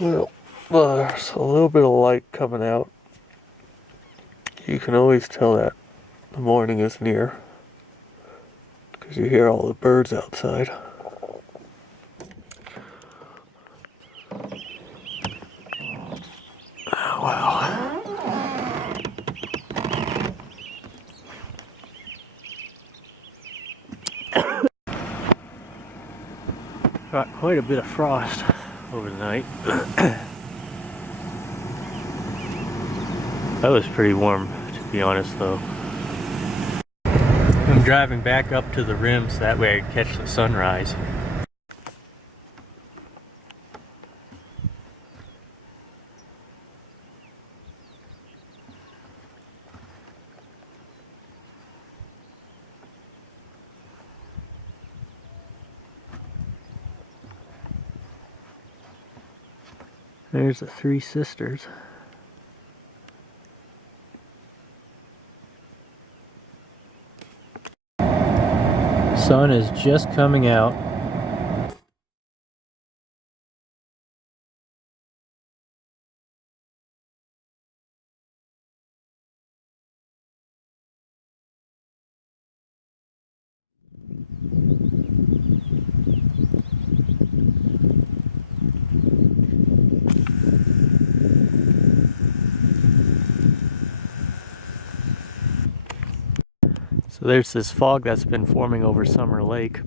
Well, there's a little bit of light coming out. You can always tell that the morning is near because you hear all the birds outside. Wow. Got quite a bit of frost over the night. That was pretty warm, to be honest, though. I'm driving back up to the rim so that way I can catch the sunrise. There's the Three Sisters. Sun is just coming out. So there's this fog that's been forming over Summer Lake,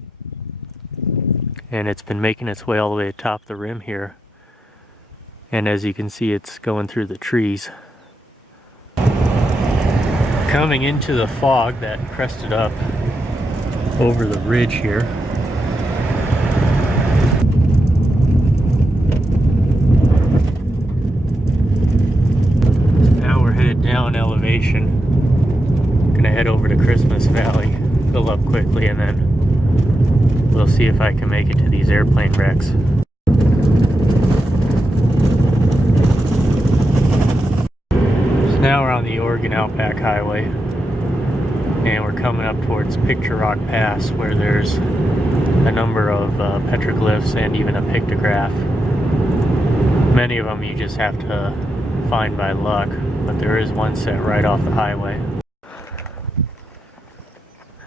and it's been making its way all the way to the top of the rim here. And as you can see, it's going through the trees. Coming into the fog that crested up over the ridge here. Now we're headed down elevation. Gonna head over to Christmas Valley, fill up quickly, and then we'll see if I can make it to these airplane wrecks. So now we're on the Oregon Outback Highway, and we're coming up towards Picture Rock Pass, where there's a number of petroglyphs and even a pictograph. Many of them you just have to find by luck, but there is one set right off the highway.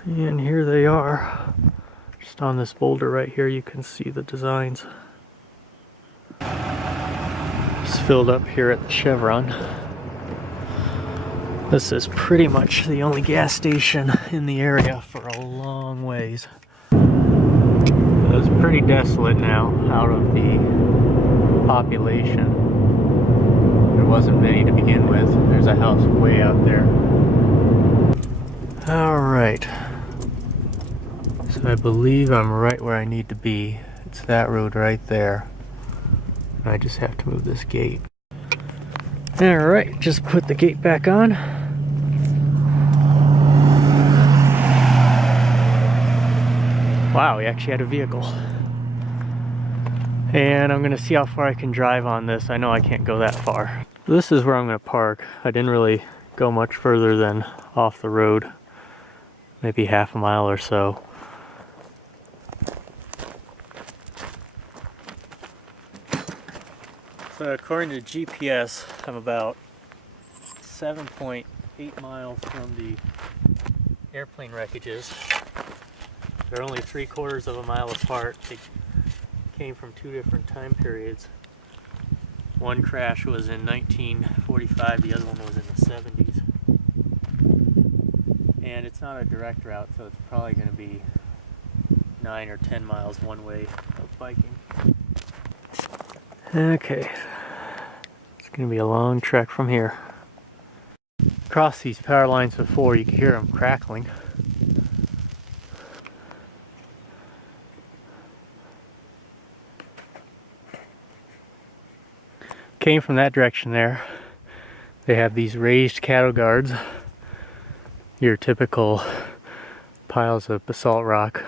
And here they are. Just on this boulder right here, you can see the designs. It's filled up here at the Chevron. This is pretty much the only gas station in the area for a long ways. It's pretty desolate now, out of the population. There wasn't many to begin with. There's a house way out there. Alright. So I believe I'm right where I need to be. It's that road right there. I just have to move this gate. Alright, just put the gate back on. Wow, we actually had a vehicle. And I'm gonna see how far I can drive on this. I know I can't go that far. This is where I'm gonna park. I didn't really go much further than off the road. Maybe half a mile or so. So according to GPS, I'm about 7.8 miles from the airplane wreckages. They're only 3/4 of a mile apart. They came from two different time periods. One crash was in 1945, the other one was in the 70s. And it's not a direct route, so it's probably going to be 9 or 10 miles one way of biking. Okay, it's going to be a long trek from here. Across these power lines before, you can hear them crackling. Came from that direction there. They have these raised cattle guards. Your typical piles of basalt rock,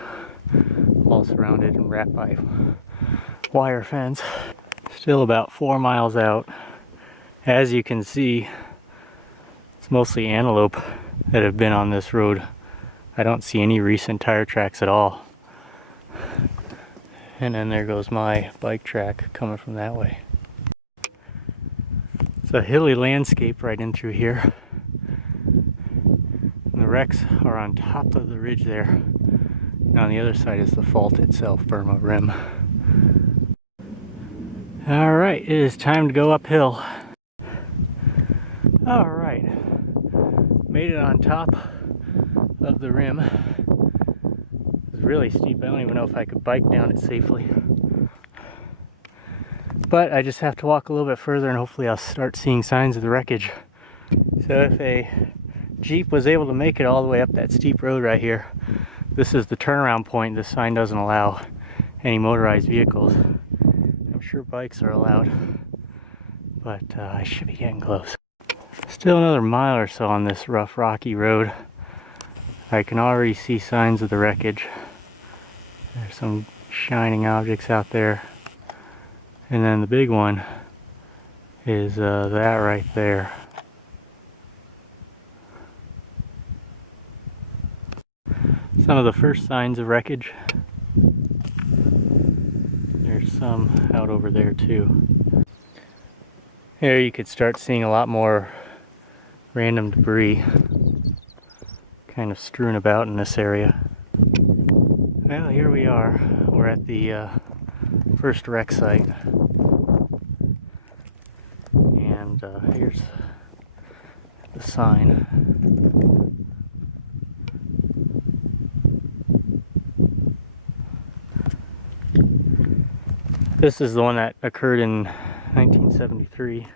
all surrounded and wrapped by wire fence. Still about 4 miles out. As you can see, it's mostly antelope that have been on this road. I don't see any recent tire tracks at all. And then there goes my bike track coming from that way. It's a hilly landscape right in through here. And the wrecks are on top of the ridge there. And on the other side is the fault itself, Burma Rim. Alright, it is time to go uphill. Alright, made it on top of the rim. It was really steep. I don't even know if I could bike down it safely. But I just have to walk a little bit further and hopefully I'll start seeing signs of the wreckage. So if a Jeep was able to make it all the way up that steep road right here, this is the turnaround point. This sign doesn't allow any motorized vehicles. I'm sure bikes are allowed, but I should be getting close. Still another mile or so on this rough, rocky road. I can already see signs of the wreckage. There's some shining objects out there. And then the big one is that right there. Some of the first signs of wreckage. There's some out over there too. Here you could start seeing a lot more random debris kind of strewn about in this area. Well, here we are. We're at the first wreck site. And here's the sign. This is the one that occurred in 1973.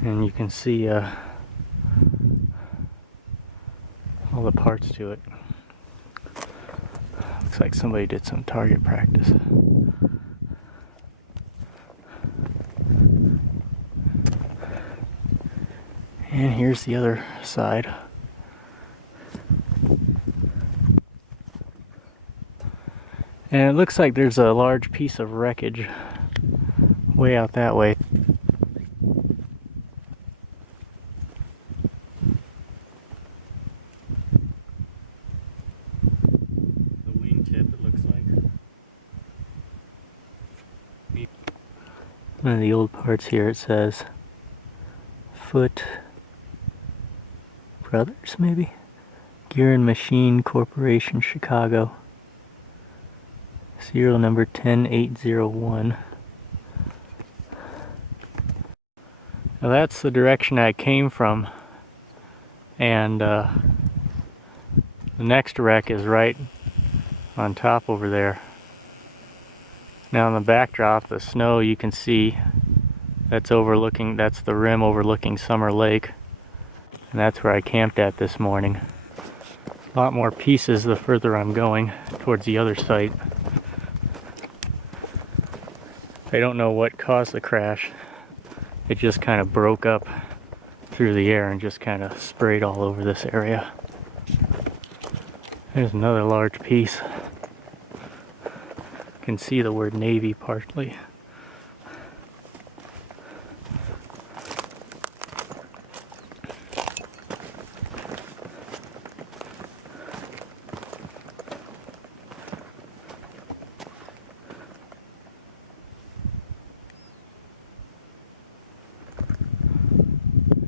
And you can see all the parts to it. Looks like somebody did some target practice. And here's the other side. And it looks like there's a large piece of wreckage way out that way. The wingtip, it looks like. One of the old parts here, it says Foot Brothers, maybe? Gear and Machine Corporation, Chicago. Serial number 10801. Now that's the direction I came from, and the next wreck is right on top over there. Now in the backdrop, the snow you can see, that's overlooking, that's the rim overlooking Summer Lake, and that's where I camped at this morning. A lot more pieces the further I'm going towards the other site. I don't know what caused the crash. It just kind of broke up through the air and just kind of sprayed all over this area. There's another large piece. You can see the word Navy partly.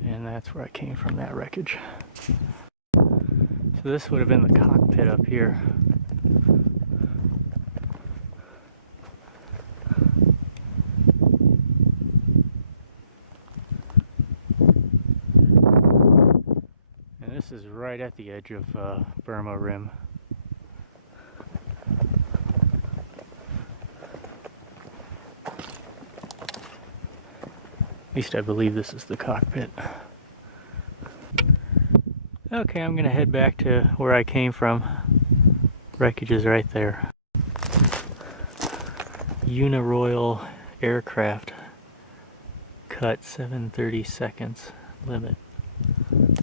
And that's where I came from, that wreckage. So this would have been the cockpit up here. And this is right at the edge of Burma Rim. At least I believe this is the cockpit. Okay, I'm gonna head back to where I came from. Wreckage is right there. Uniroyal aircraft. Cut 7:30 seconds limit. There's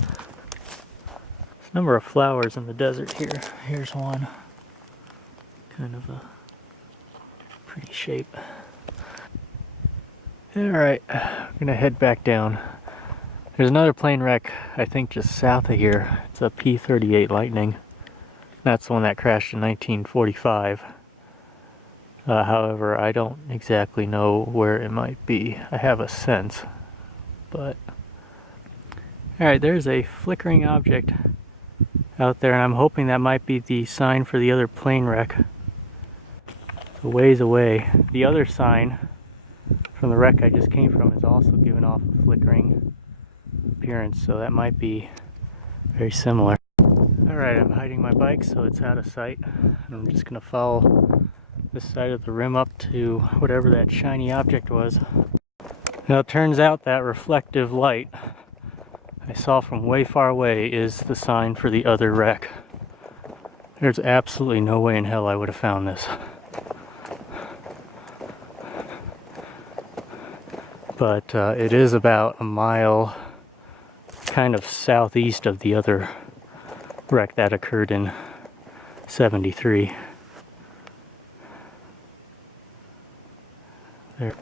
a number of flowers in the desert here. Here's one. Kind of a pretty shape. Alright, I'm gonna head back down. There's another plane wreck, I think just south of here. It's a P-38 Lightning. That's the one that crashed in 1945. However, I don't exactly know where it might be. I have a sense, but... Alright, there's a flickering object out there, and I'm hoping that might be the sign for the other plane wreck. It's a ways away. The other sign from the wreck I just came from is also giving off a flickering appearance, so that might be very similar. Alright, I'm hiding my bike so it's out of sight. I'm just going to follow this side of the rim up to whatever that shiny object was. Now it turns out that reflective light I saw from way far away is the sign for the other wreck. There's absolutely no way in hell I would have found this. But it is about a mile kind of southeast of the other wreck that occurred in 73. There.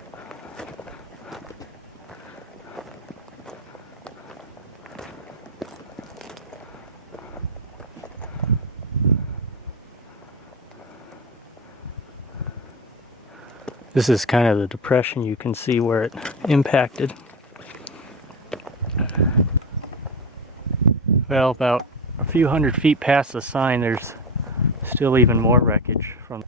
This is kind of the depression. You can see where it impacted. Well, about a few hundred feet past the sign, there's still even more wreckage from.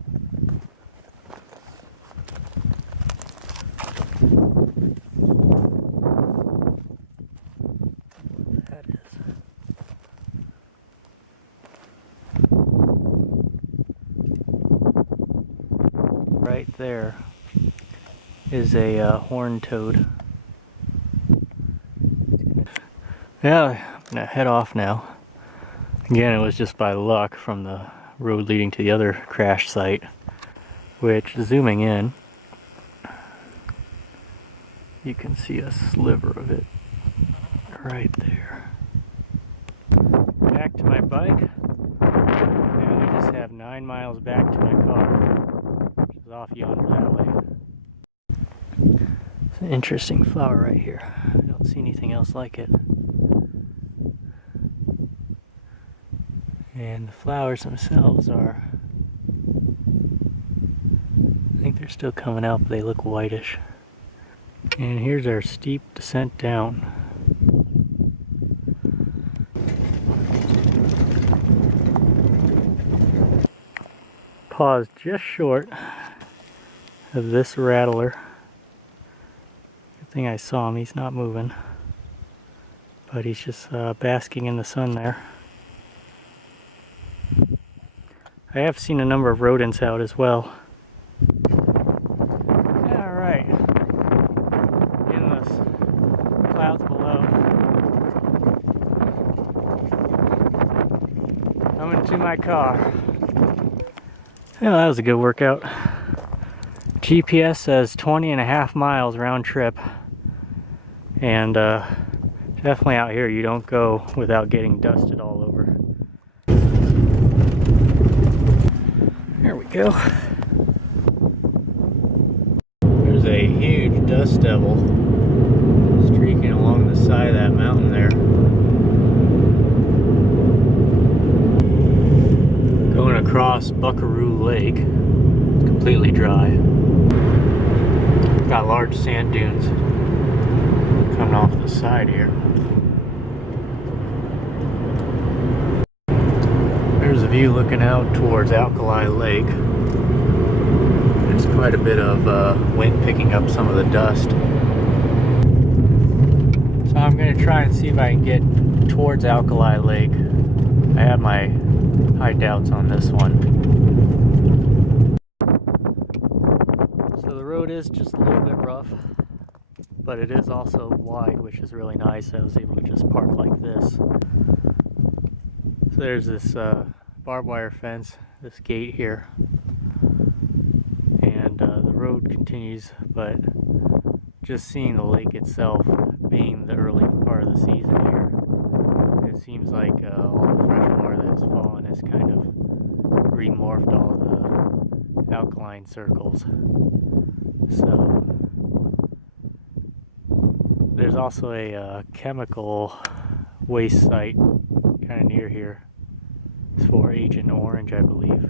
That is. Right there is a horned toad. Yeah, I'm gonna head off now. Again, it was just by luck from the road leading to the other crash site, which, zooming in, you can see a sliver of it right there. Back to my bike. Now we just have 9 miles back to my car, which is off yonder that way. It's an interesting flower right here. I don't see anything else like it. And the flowers themselves are, I think they're still coming out, but they look whitish. And here's our steep descent down. Paused just short of this rattler. Good thing I saw him, he's not moving. But he's just basking in the sun there. I have seen a number of rodents out as well. Alright. In the clouds below. Coming to my car. Yeah, that was a good workout. GPS says 20.5 miles round trip. And definitely out here you don't go without getting dusted all over. There we go. There's a huge dust devil streaking along the side of that mountain there. Going across Buckaroo Lake. It's completely dry. Got large sand dunes coming off the side here. There's a view looking out towards Alkali Lake. There's quite a bit of wind picking up some of the dust. So I'm going to try and see if I can get towards Alkali Lake. I have my high doubts on this one. So the road is just a little bit rough, but it is also wide, which is really nice. I was able to just park like this. So there's this barbed wire fence, this gate here, and the road continues, but just seeing the lake itself, being the early part of the season here, it seems like all the fresh water that has fallen has kind of remorphed all of the alkaline circles. So there's also a chemical waste site kind of near here. It's for Agent Orange, I believe.